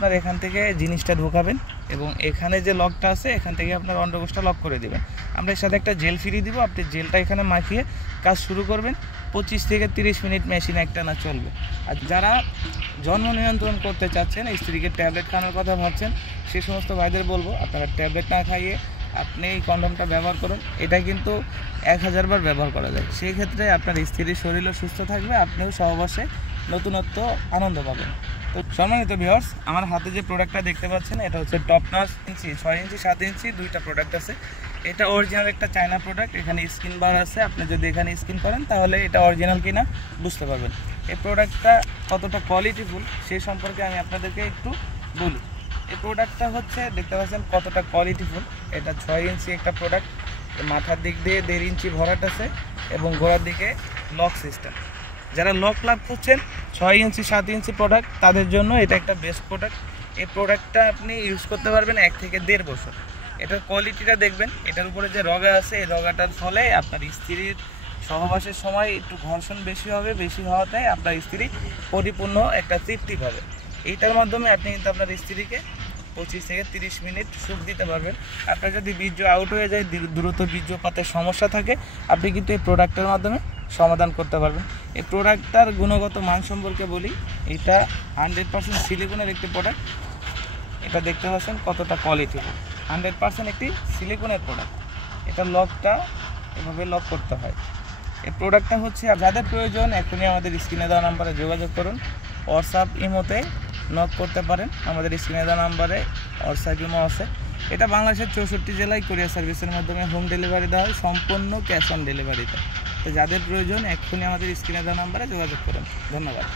আপনার এখান থেকে জিনিসটা ঢোকাবেন এবং এখানে যে লকটা আছে এখান থেকে আপনার অন্ডকোষটা লক করে দেবেন। আমরা এর সাথে একটা জেল ফ্রি দিব, আপনি জেলটা এখানে মাখিয়ে কাজ শুরু করবেন। 25 থেকে 30 মিনিট মেশিন একটানা চলবে। আর যারা জন্ম নিয়ন্ত্রণ করতে চাচ্ছেন, স্ত্রীকে ট্যাবলেট খাওয়ানোর কথা ভাবছেন, সে সমস্ত ভাইদের বলবো আপনারা ট্যাবলেট না খাইয়ে আপনি এই কন্ডমটা ব্যবহার করুন। এটা কিন্তু 1000 বার ব্যবহার করা যায়। সেই ক্ষেত্রে আপনার স্ত্রীর শরীরও সুস্থ থাকবে, আপনিও সহবাসে নতুনত্ব আনন্দ পাবেন। তো সম্মানিত ভিউয়ার্স, আমার হাতে যে প্রোডাক্টটা দেখতে পাচ্ছেন এটা হচ্ছে টপনচ 6 ইঞ্চি 7 ইঞ্চি দুইটা প্রোডাক্ট আছে। এটা অরিজিনাল একটা চায়না প্রোডাক্ট। এখানে স্ক্রিন বার আছে, আপনি যদি এখানে স্ক্রিন করেন তাহলে এটা অরিজিনাল কিনা বুঝতে পারবেন। এই প্রোডাক্টটা কতটা কোয়ালিটিফুল সেই সম্পর্কে আমি আপনাদেরকে একটু বলি। এই প্রোডাক্টটা হচ্ছে দেখতে পাচ্ছেন কতটা কোয়ালিটিফুল। এটা 6 ইঞ্চি একটা প্রোডাক্ট, মাথার দিক দিয়ে 1.5 ইঞ্চি ভরাট আছে এবং গোড়ার দিকে লক সিস্টেম। যারা লক লাভ করছেন 6 ইঞ্চি 7 ইঞ্চি প্রোডাক্ট তাদের জন্য এটা একটা বেস্ট প্রোডাক্ট। এই প্রোডাক্টটা আপনি ইউজ করতে পারবেন 1 থেকে 1.5 বছর। এটার কোয়ালিটিটা দেখবেন, এটার উপরে যে রগা আছে এই রগাটার ফলে আপনার স্ত্রীর সহবাসের সময় একটু ঘর্ষণ বেশি হবে, বেশি হওয়াতে আপনার স্ত্রী পরিপূর্ণ একটা তৃপ্তি পাবে। এইটার মাধ্যমে আপনি কিন্তু আপনার স্ত্রীকে 25 থেকে 30 মিনিট সুখ দিতে পারবেন। আপনার যদি বীর্য আউট হয়ে যায়, দ্রুত বীর্যপাতের সমস্যা থাকে, আপনি কিন্তু এই প্রোডাক্টের মাধ্যমে সমাধান করতে পারবেন। এই প্রোডাক্টটার গুণগত মান সম্পর্কে বলি, এটা 100% সিলিকনের একটি প্রোডাক্ট। এটা দেখতে পাচ্ছেন কতটা কোয়ালিটি, 100% একটি সিলিকনের প্রোডাক্ট। এটা লকটা এভাবে লক করতে হয়। এই প্রোডাক্টটা হচ্ছে যাদের প্রয়োজন এখনই আমাদের স্ক্রিনে দেওয়া নাম্বারে যোগাযোগ করুন। হোয়াটসঅ্যাপ ইমোতে নক করতে পারেন, আমাদের স্ক্রিনে দেওয়া নাম্বারে হোয়াটসঅ্যাপ ইমো আছে। এটা বাংলাদেশের 64 জেলায় কুরিয়ার সার্ভিসের মাধ্যমে হোম ডেলিভারি দেওয়া হয়, সম্পূর্ণ ক্যাশ অন ডেলিভারিতে। তো যাদের প্রয়োজন এক্ষুনি আমাদের স্ক্রিনে দেওয়া নাম্বারে যোগাযোগ করুন। ধন্যবাদ।